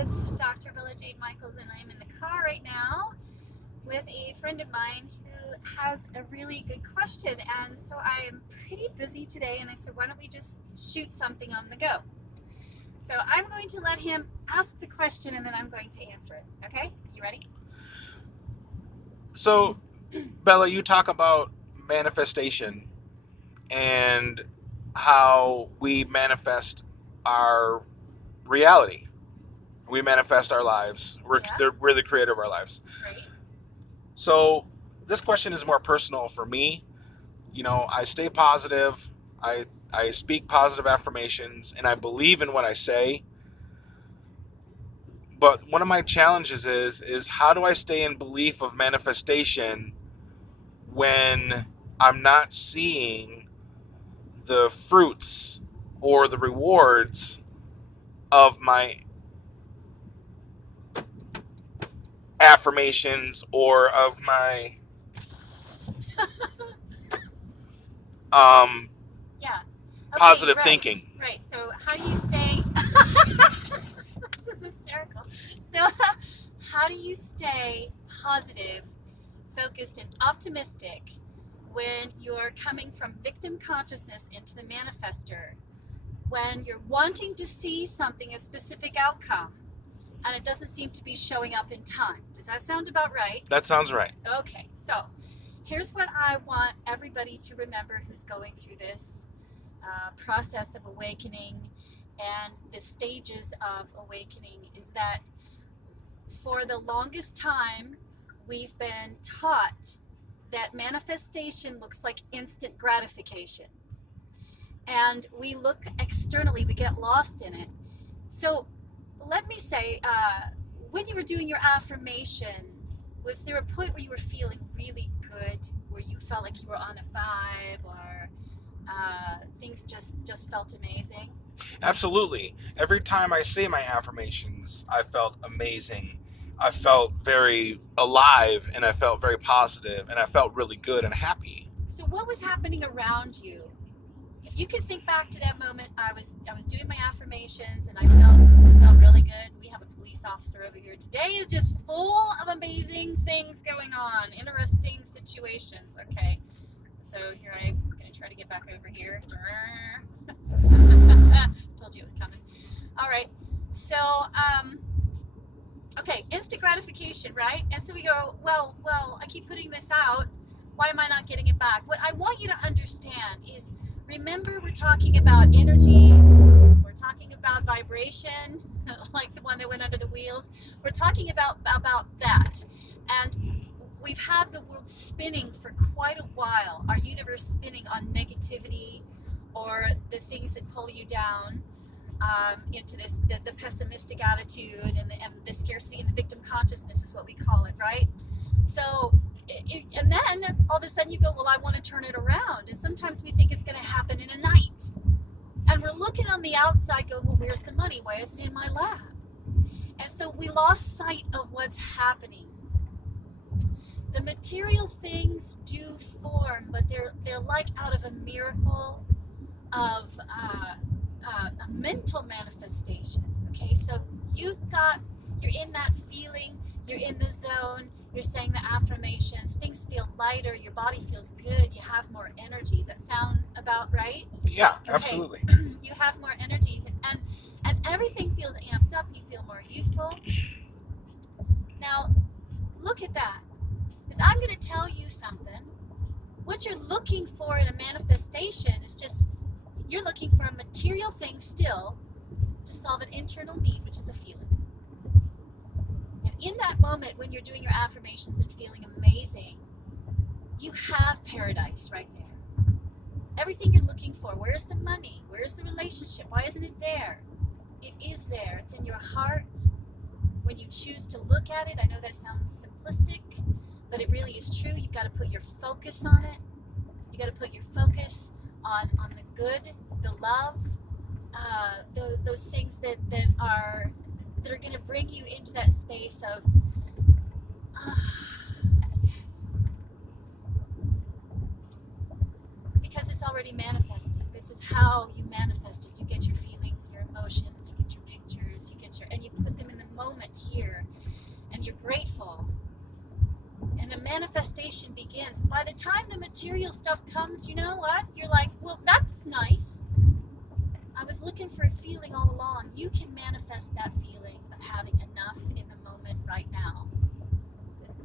it's Dr. Bella Jade Michaels, and I'm in the car right now with a friend of mine who has a really good question. And so I am pretty busy today, and I said, why don't we just shoot something on the go? So I'm going to let him ask the question, and then I'm going to answer it. Okay? You ready? So, Bella, you talk about manifestation and how we manifest our reality. We manifest our lives. We're the creator of our lives. Great. So, this question is more personal for me. You know, I stay positive. I speak positive affirmations, and I believe in what I say. But one of my challenges is how do I stay in belief of manifestation when I'm not seeing the fruits or the rewards of my affirmations or of my Yeah. Okay, positive right. thinking. Right. So how do you stay? This is hysterical. So how do you stay positive, focused, and optimistic when you're coming from victim consciousness into the manifester? When you're wanting to see something, a specific outcome, and it doesn't seem to be showing up in time. Does that sound about right? That sounds right. Okay, so here's what I want everybody to remember who's going through this process of awakening and the stages of awakening is that for the longest time, we've been taught that manifestation looks like instant gratification. And we look externally, we get lost in it. So let me say, when you were doing your affirmations, was there a point where you were feeling really good, where you felt like you were on a vibe, or things just felt amazing? Absolutely. Every time I say my affirmations, I felt amazing. I felt very alive and I felt very positive and I felt really good and happy. So what was happening around you? If you could think back to that moment, I was doing my affirmations and I felt really good. We have a police officer over here. Today is just full of amazing things going on, interesting situations. Okay, so here I'm going to try to get back over here. Told you it was coming. All right, so okay, instant gratification, right? And so we go, well, I keep putting this out. Why am I not getting it back? What I want you to understand is, remember, we're talking about energy. We're talking about vibration, like the one that went under the wheels. We're talking about that. And we've had the world spinning for quite a while, our universe spinning on negativity or the things that pull you down into this, the pessimistic attitude and the scarcity and the victim consciousness is what we call it, right? So, and then all of a sudden you go, well, I want to turn it around. And sometimes we think it's going to happen in a night. And we're looking on the outside going, well, where's the money? Why isn't it in my lap? And so we lost sight of what's happening. The material things do form, but they're like out of a miracle of a mental manifestation. Okay, so you're in that feeling, you're in the zone, you're saying the affirmations, things feel lighter, your body feels good, you have more energy. Does that sound about right? Yeah, Okay. absolutely. You have more energy, and everything feels amped up, you feel more youthful. Now, look at that. Because I'm going to tell you something. What you're looking for in a manifestation is just, you're looking for a material thing still to solve an internal need, which is a feeling. And in that moment, when you're doing your affirmations and feeling amazing, you have paradise right there. Everything you're looking for. Where's the money? Where's the relationship? Why isn't it there? It is there. It's in your heart. When you choose to look at it, I know that sounds simplistic, but it really is true. You've got to put your focus on it. You got to put your focus on the good, the love, those things that are going to bring you into that space of yes, because it's already manifesting. This is how you manifest it. You get your feelings, your emotions, you get your pictures, and you put them in the manifestation begins. By the time the material stuff comes, you know what? You're like, well, that's nice. I was looking for a feeling all along. You can manifest that feeling of having enough in the moment right now.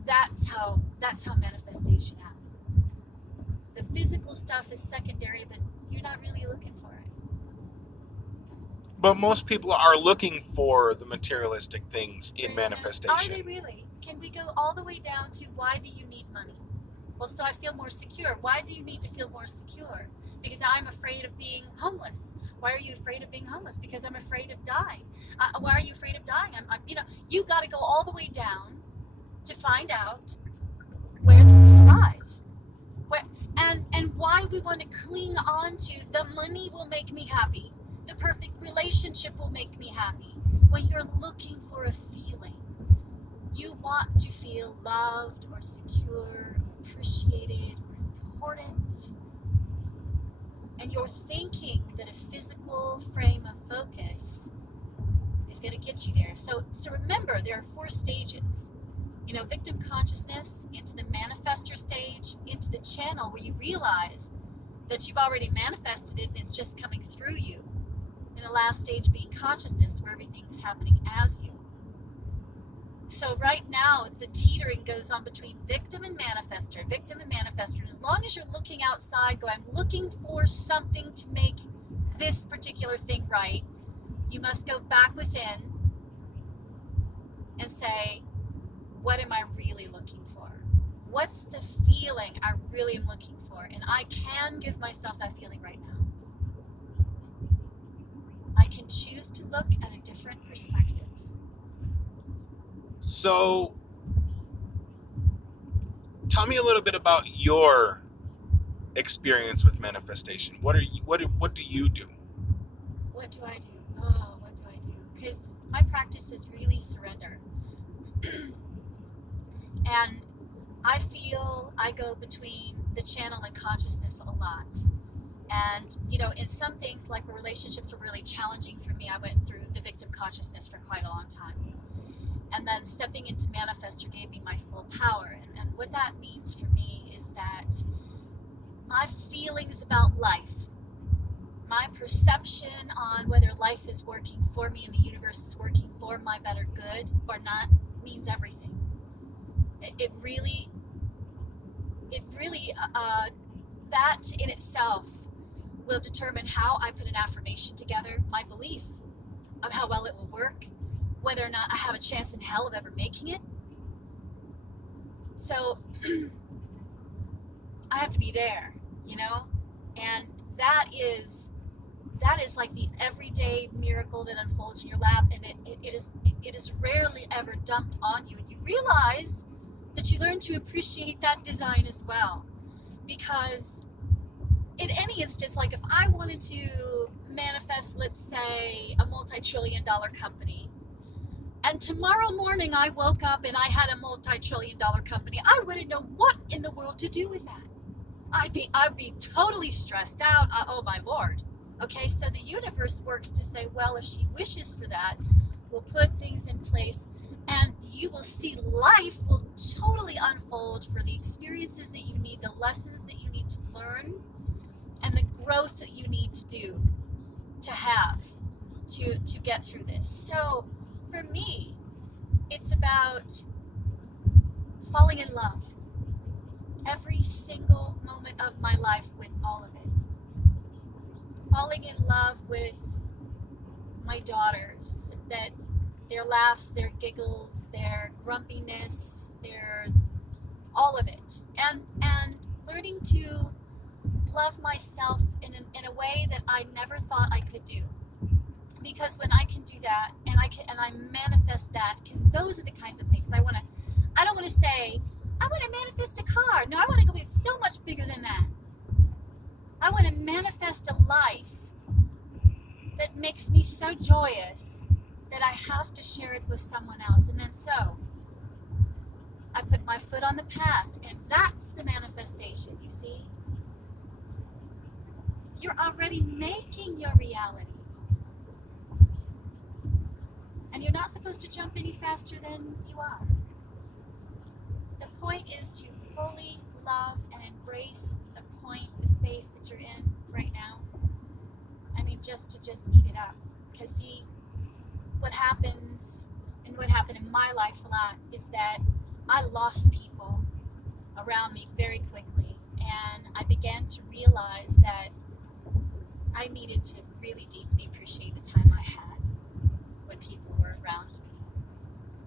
That's how manifestation happens. The physical stuff is secondary, but you're not really looking for it. But most people are looking for the materialistic things in manifestation. Are they really? Can we go all the way down to why do you need money? Well, so I feel more secure. Why do you need to feel more secure? Because I'm afraid of being homeless. Why are you afraid of being homeless? Because I'm afraid of dying. Why are you afraid of dying? You got to go all the way down to find out where the fear lies. And why we want to cling on to the money will make me happy. The perfect relationship will make me happy. When you're looking for a feeling, you want to feel loved or secure, or appreciated, or important. And you're thinking that a physical frame of focus is going to get you there. So remember, there are 4 stages. Victim consciousness, into the manifestor stage, into the channel where you realize that you've already manifested it and it's just coming through you. And the last stage being consciousness, where everything's happening as you. So right now, the teetering goes on between victim and manifestor. And as long as you're looking outside, I'm looking for something to make this particular thing right, you must go back within and say, what am I really looking for? What's the feeling I really am looking for? And I can give myself that feeling right now. I can choose to look at a different perspective. So, tell me a little bit about your experience with manifestation. What do you do? What do I do? Oh, what do I do? Because my practice is really surrender. And I feel I go between the channel and consciousness a lot. And, in some things, like relationships were really challenging for me. I went through the victim consciousness for quite a long time. And then stepping into manifestor gave me my full power. And what that means for me is that my feelings about life, my perception on whether life is working for me and the universe is working for my better good or not, means everything. It really, that in itself will determine how I put an affirmation together, my belief of how well it will work, whether or not I have a chance in hell of ever making it. So I have to be there, and that is like the everyday miracle that unfolds in your lap, and it is rarely ever dumped on you, and you realize that you learn to appreciate that design as well. Because in any instance, like if I wanted to manifest, let's say, a multi-trillion-dollar company, and tomorrow morning I woke up and I had a multi-trillion-dollar company, I wouldn't know what in the world to do with that. I'd be totally stressed out. Oh my Lord. Okay, so the universe works to say, well, if she wishes for that, we'll put things in place, and you will see life will totally unfold for the experiences that you need, the lessons that you need to learn, and the growth that you need to do, to have, to get through this. So for me, it's about falling in love every single moment of my life with all of it. Falling in love with my daughters, that their laughs, their giggles, their grumpiness, their all of it, and learning to love myself in a way that I never thought I could do. Because when I can do that, and I manifest that, because those are the kinds of things I don't want to say, I want to manifest a car. No, I want to go so much bigger than that. I want to manifest a life that makes me so joyous that I have to share it with someone else. And then so I put my foot on the path, and that's the manifestation, you see? You're already making your reality. And you're not supposed to jump any faster than you are. The point is to fully love and embrace the point, the space that you're in right now? I mean, just to just eat it up. Because see, what happens, and what happened in my life a lot, is that I lost people around me very quickly. And I began to realize that I needed to really deeply appreciate the time I had when people were around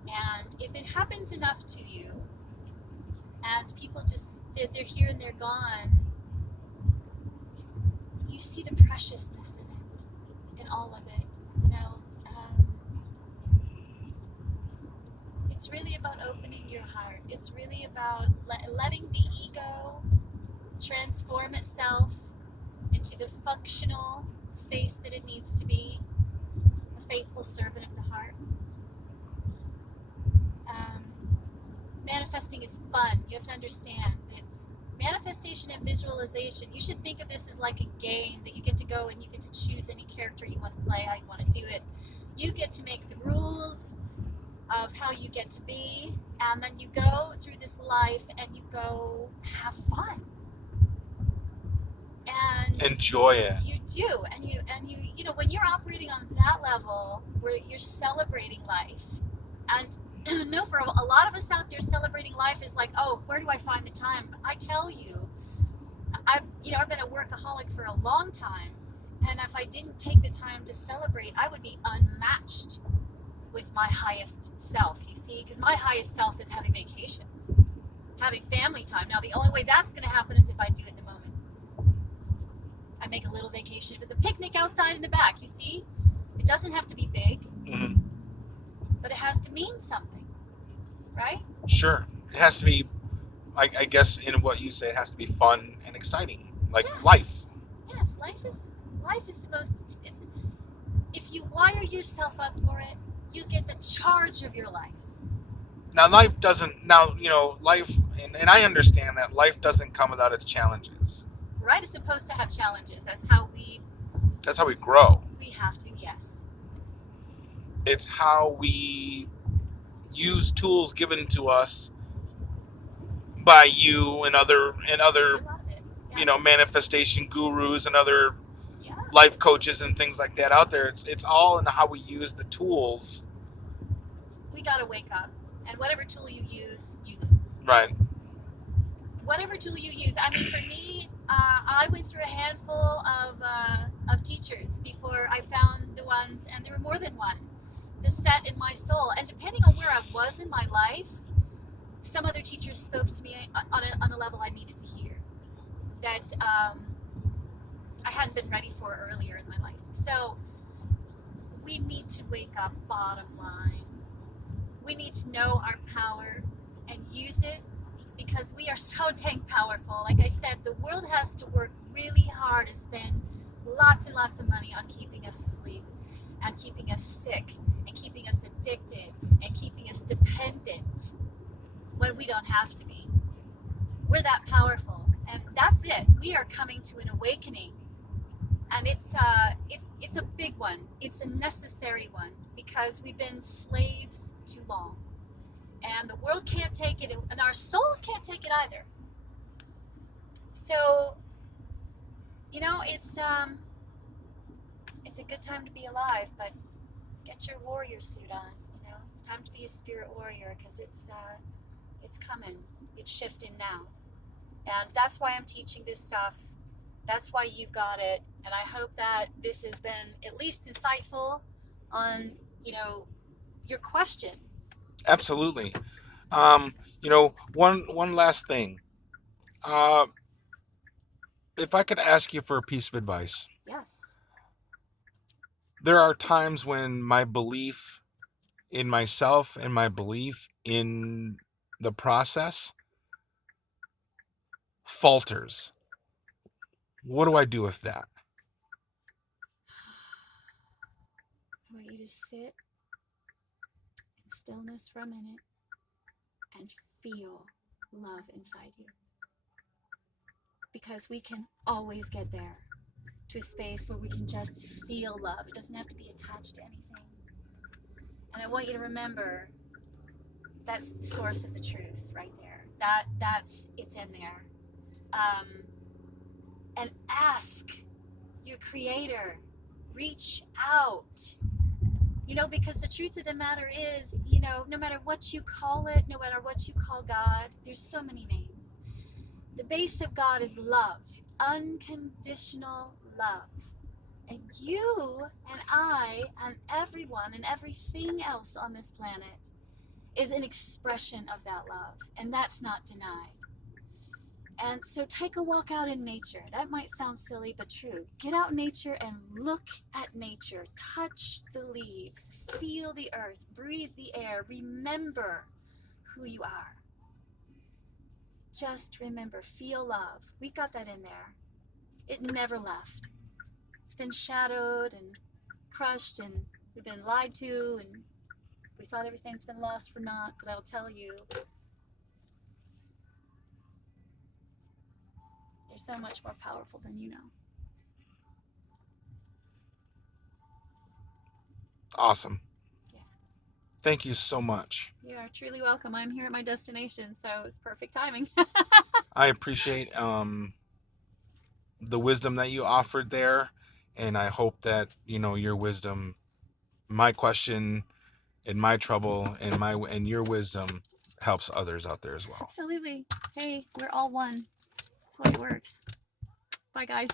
me. And if it happens enough to you, and people just, they're here and they're gone, you see the preciousness in it, in all of it, you know. It's really about opening your heart. It's really about letting the ego transform itself into the functional space that it needs to be, a faithful servant of the heart. Manifesting is fun. You have to understand it's manifestation and visualization. You should think of this as like a game that you get to go and you get to choose any character you want to play, how you want to do it. You get to make the rules of how you get to be, and then you go through this life and you go have fun and Enjoy it. you do, and you know, when you're operating on that level where you're celebrating life. And no, for a lot of us out there, celebrating life is like, oh, where do I find the time? I tell you, I've been a workaholic for a long time, and if I didn't take the time to celebrate, I would be unmatched with my highest self, you see, because my highest self is having vacations, having family time. Now, the only way that's going to happen is if I do it in the moment. I make a little vacation. If it's a picnic outside in the back, you see, it doesn't have to be big, but it has to mean something, right? Sure. It has to be, I guess, in what you say, it has to be fun and exciting, like Yes. life. Yes, life is supposed to be, if you wire yourself up for it, you get the charge of your life. Now, life doesn't, life, and I understand that life doesn't come without its challenges. Right? It's supposed to have challenges. That's how we grow. We have to, yes. It's how we use tools given to us by you and other I love it. Yeah. manifestation gurus and other Yeah. life coaches and things like that out there. It's all in how we use the tools. We gotta wake up, and whatever tool you use it. Right. Whatever tool you use. I mean, for me, I went through a handful of teachers before I found the ones, and there were more than one, the set in my soul. And depending on where I was in my life, some other teachers spoke to me on a level I needed to hear that I hadn't been ready for earlier in my life. So we need to wake up, bottom line. We need to know our power and use it, because we are so dang powerful. Like I said, the world has to work really hard and spend lots and lots of money on keeping us asleep and keeping us sick and keeping us addicted and keeping us dependent when we don't have to be. We're that powerful, and that's it. We are coming to an awakening, and it's a big one. It's a necessary one, because we've been slaves too long, and the world can't take it, and our souls can't take it either. So, it's a good time to be alive, but get your warrior suit on. It's time to be a spirit warrior, because it's coming. It's shifting now. And that's why I'm teaching this stuff. That's why you've got it. And I hope that this has been at least insightful on, your question. Absolutely. One last thing. If I could ask you for a piece of advice. Yes. There are times when my belief in myself and my belief in the process falters. What do I do with that? I want you to sit in stillness for a minute and feel love inside you. Because we can always get there, to a space where we can just feel love. It doesn't have to be attached to anything. And I want you to remember, that's the source of the truth right there. That's it's in there. Um, and ask your creator. Reach out. Because the truth of the matter is, no matter what you call it, no matter what you call God, there's so many names. The base of God is love, unconditional love. And you and I and everyone and everything else on this planet is an expression of that love, and that's not denied. And so take a walk out in nature. That might sound silly, but true. Get out in nature and look at nature. Touch the leaves. Feel the earth. Breathe the air. Remember who you are. Just remember, feel love. We got that in there. It never left. It's been shadowed and crushed, and we've been lied to, and we thought everything's been lost for naught, but I'll tell you, you're so much more powerful than you know. Awesome. Yeah. Thank you so much. You are truly welcome. I'm here at my destination, so it's perfect timing. I appreciate the wisdom that you offered there, and I hope that your wisdom, my question, and my trouble, and your wisdom helps others out there as well. Absolutely. Hey, we're all one. That's the way it works. Bye, guys.